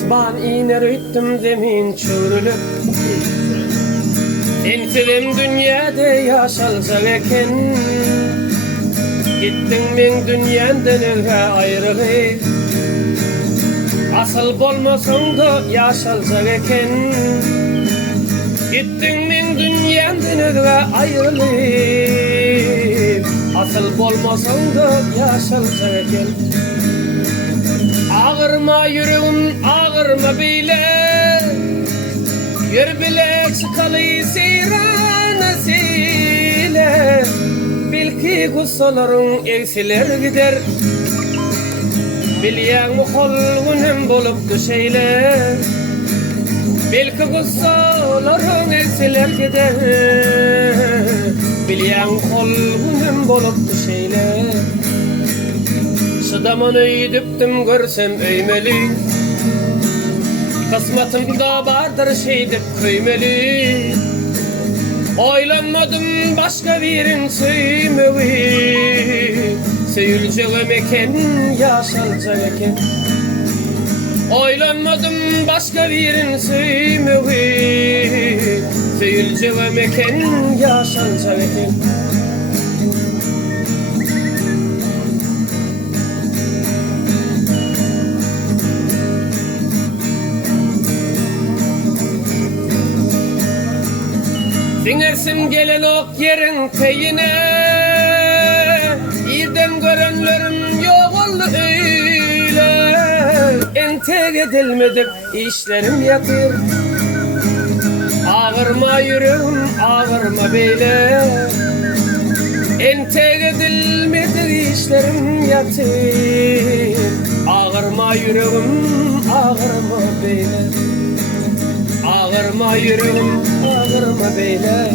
Asban iner öttüm zemin çöğrülüp Entilim dünyada yaşalacak eken Gittin men dünyandan öge ayrılıp Asıl bolmasan da yaşalacak eken Gittin men dünyandan öge ayrılıp Asıl bolmasan da yaşalacak eken Ağırma yüreğim, ağırma bile Yür bile çıkalı seyrana sile Belki kussaların evsiler gider Bilyen muholgunem bolup düşeyle Belki kussaların evsiler gider Bilyen muholgunem bolup düşeyle Sıdaman öydüptüm görsem öymeli Kısmatımda vardır şey dep köymeli Oylanmadım başka birin söymevi Söyüleceğim eken yaşalacak eken Oylanmadım başka birin söymevi Söyüleceğim eken yaşalacak eken Dinlersin gelen ok yerin teyine İrden görenlerim yok oldu öyle Entek edilmedik işlerim yatır Ağırma yüreğim ağırma beyle Entek edilmedik işlerim yatır Ağırma yüreğim ağırma beyle Ağırma yüreğim, ağırma beyle